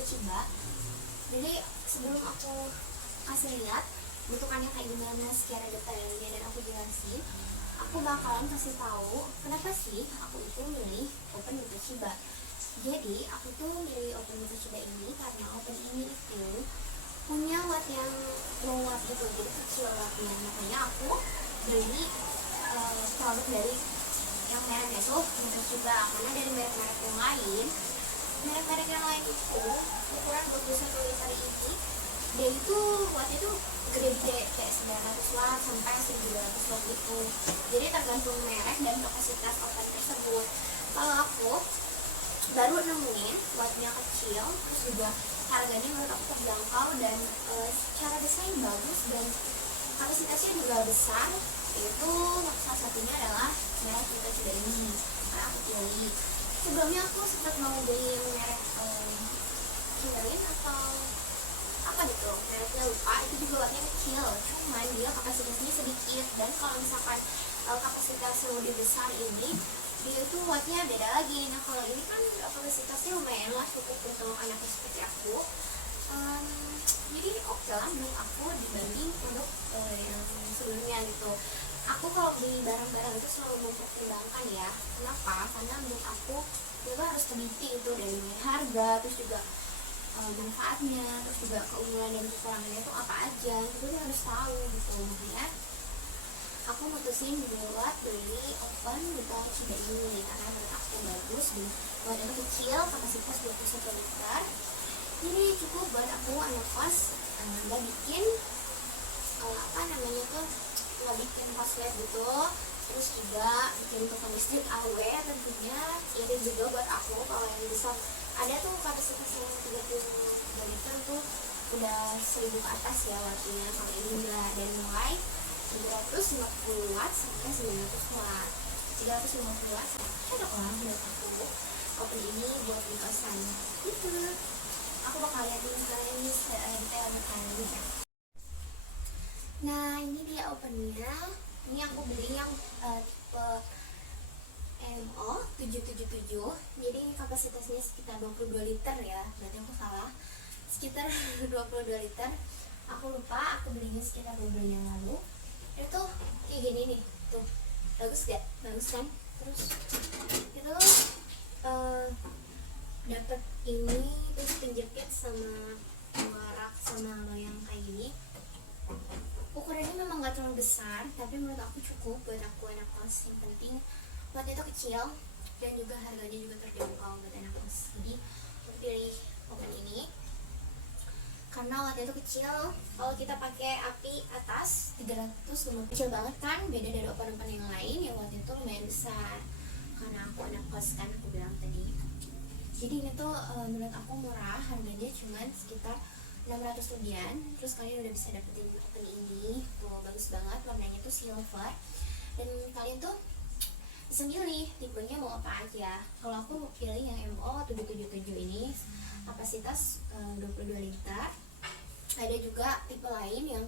Toshiba. Jadi sebelum aku kasih lihat bentukannya kayak gimana secara detailnya dan aku jelasin, aku bakalan kasih tahu kenapa sih aku itu milih Open Toshiba. Jadi aku tuh milih Open Toshiba ini karena Open ini itu punya watt yang low watt gitu, jadi kecil wattnya. Makanya aku beli produk dari yang mereknya tuh Toshiba, karena dari merek-merek yang lain, itu ukuran 21 liter ini dia itu wattnya tuh gede-gede kayak 900 watt sampai 1200 watt gitu. Jadi tergantung merek dan kapasitas oven tersebut. Kalau aku baru nemuin wattnya kecil, terus juga harganya menurut aku terjangkau dan secara desain bagus dan kapasitasnya juga besar, yaitu salah satunya adalah merek Toshiba ini. Karena aku pilih, sebelumnya aku sempat mau beli merek Kirin atau apa gitu, mereknya lupa, itu juga wattnya kecil, cuman dia kapasitasnya sedikit. Dan kalau misalkan kapasitas yang lebih besar ini, dia itu wattnya beda lagi. Nah kalau ini kan kapasitasnya lumayan lah, cukup untuk anak seperti aku. Jadi oke lah menurut aku dibanding produk yang sebelumnya gitu. Aku kalau beli barang-barang itu selalu mempertimbangkan ya. Kenapa? Karena menurut aku itu harus teliti itu dari harga, terus juga manfaatnya, terus juga keunggulan dan kekurangannya itu apa aja, itu dia harus tahu gitu. Makanya aku mutusin buat beli Open Toshiba ini karena menurut aku bagus dan wattnya kecil, kapasitas 21 liter. Jadi cukup buat aku anak kos, nggak bikin nggak bikin koslet gitu. Terus juga bikin tukang listrik AW tentunya. Irit juga buat aku kalau yang bisa ada tuh kapasitas yang 33 liter tuh udah 1000 ke atas ya wattnya. Kalau ini enggak, dan mulai 350 watt sampai 900 watt. 350 watt cocok lah menurut aku Open ini buat di kosan gitu. Aku bakal liatin kalian ini detail detailnya. Nah ini dia Opennya. Ini aku beli yang tipe MO 777. Jadi kapasitasnya sekitar 22 liter ya, berarti aku salah, sekitar 22 liter. Aku lupa, aku belinya sekitar 2 bulan yang lalu. Itu kayak gini nih, tuh bagus gak? Bagus kan? Terus itu dapet ini, terus penjepit sama rak sama loyang kayak gini. Ukurannya memang gak terlalu besar, tapi menurut aku cukup buat aku anak kos. Yang penting wattnya itu kecil dan juga harganya juga terjangkau buat anak kos. Jadi aku pilih Open ini karena wattnya itu kecil. Kalau kita pakai api atas 350, kecil banget kan, beda dari Open yang lain yang wattnya itu lumayan besar. Karena aku anak kos kan, aku bilang tadi. Jadi ini tuh menurut aku murah, harganya cuma sekitar 600 lebihan. Terus kalian udah bisa dapetin Open ini, tuh bagus banget, warnanya tuh silver. Dan kalian tuh bisa milih tipenya mau apa aja. Kalau aku pilih yang MO 777 ini, kapasitas 22 liter. Ada juga tipe lain yang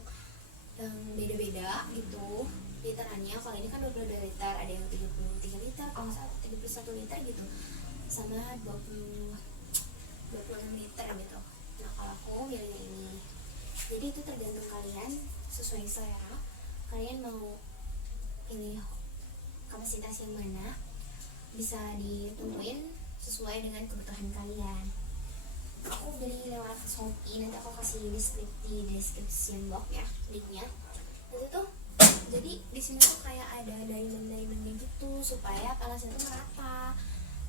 beda-beda gitu literannya. Kalau ini kan 22 liter, ada yang 33 liter, kalau 31 liter gitu, sama 26 liter gitu. Nah kalau aku milih ini. Jadi itu tergantung kalian, sesuai selera kalian mau pilih kapasitas yang mana, bisa ditentuin sesuai dengan kebutuhan kalian. Aku beli lewat Shopee, nanti aku kasih di description box ya linknya. Itu tuh jadi di sini tuh kayak ada diamondnya gitu supaya panasnya tuh merata.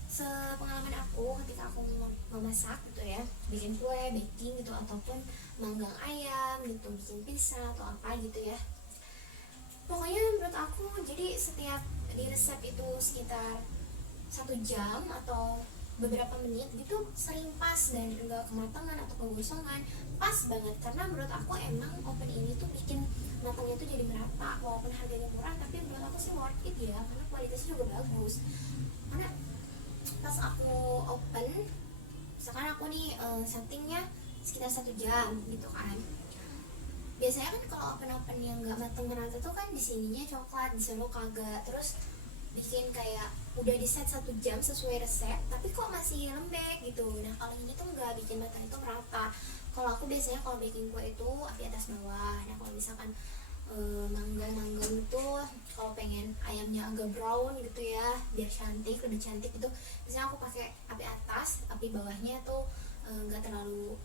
Sepengalaman aku ketika aku memasak gitu ya, bikin kue, baking gitu, ataupun manggang ayam gitu, bikin pizza atau apa gitu ya, pokoknya menurut aku jadi setiap di resep itu sekitar 1 jam atau beberapa menit gitu sering pas dan enggak kematangan atau kegosongan, pas banget. Karena menurut aku emang Open ini tuh bikin matangnya tuh jadi merata. Walaupun harganya murah, tapi menurut aku sih worth it ya, karena kualitasnya juga bagus. Karena pas aku open, misalkan aku nih settingnya sekitar 1 jam gitu kan. Biasanya kan kalau open yang nggak matang merata tuh kan di sininya coklat, di sana kagak. Terus bikin kayak udah di set 1 jam sesuai resep tapi kok masih lembek gitu. Nah kalau ini tuh nggak bikin batang itu merata. Kalau aku biasanya kalau baking kue itu api atas bawah. Nah kalau misalkan manggang itu kalau pengen ayamnya agak brown gitu ya biar cantik, lebih cantik itu biasanya aku pakai api atas, api bawahnya tuh nggak terlalu.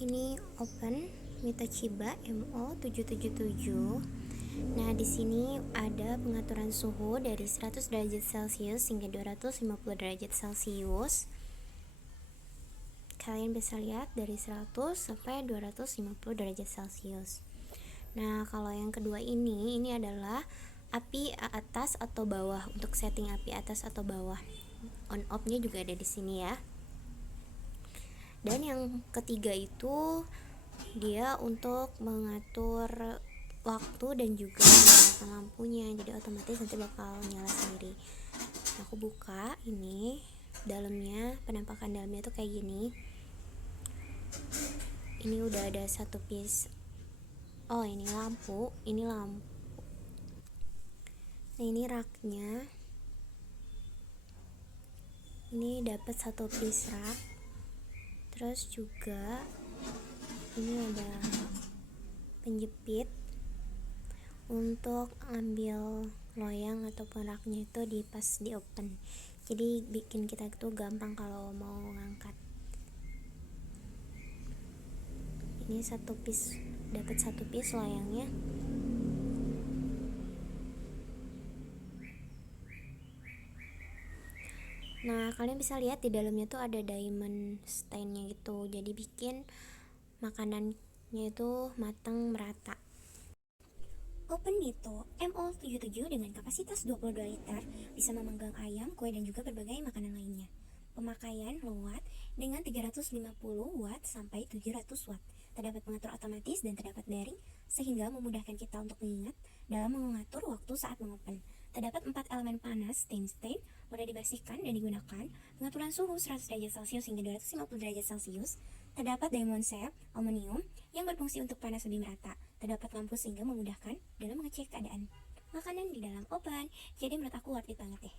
Ini oven Mitochiba MO777. Nah, di sini ada pengaturan suhu dari 100 derajat Celcius hingga 250 derajat Celcius. Kalian bisa lihat dari 100 sampai 250 derajat Celcius. Nah, kalau yang kedua ini adalah api atas atau bawah. Untuk setting api atas atau bawah, on off-nya juga ada di sini ya. Dan yang ketiga itu dia untuk mengatur waktu dan juga menyalakan lampunya, jadi otomatis nanti bakal nyala sendiri. Aku buka ini dalamnya, penampakan dalamnya tuh kayak gini. Ini udah ada satu piece. Oh, ini lampu. Nah, ini raknya. Ini dapat satu piece rak. Terus juga ini ada penjepit untuk ambil loyang ataupun raknya itu di pas di open, jadi bikin kita itu gampang kalau mau ngangkat. Ini dapat satu piece loyangnya. Nah, kalian bisa lihat di dalamnya tuh ada diamond stainnya gitu, jadi bikin makanannya itu matang merata. Oven Mito MO77 dengan kapasitas 22 liter bisa memanggang ayam, kue, dan juga berbagai makanan lainnya. Pemakaian low watt dengan 350 watt sampai 700 watt. Terdapat pengatur otomatis dan terdapat bearing sehingga memudahkan kita untuk mengingat dalam mengatur waktu saat mengopen. Terdapat 4 elemen panas stain mudah dibersihkan dan digunakan. Pengaturan suhu 100 derajat Celcius hingga 250 derajat Celcius. Terdapat diamond shape aluminium yang berfungsi untuk panas lebih merata. Terdapat lampu sehingga memudahkan dalam mengecek keadaan makanan di dalam oven. Jadi menurut aku worth it banget deh.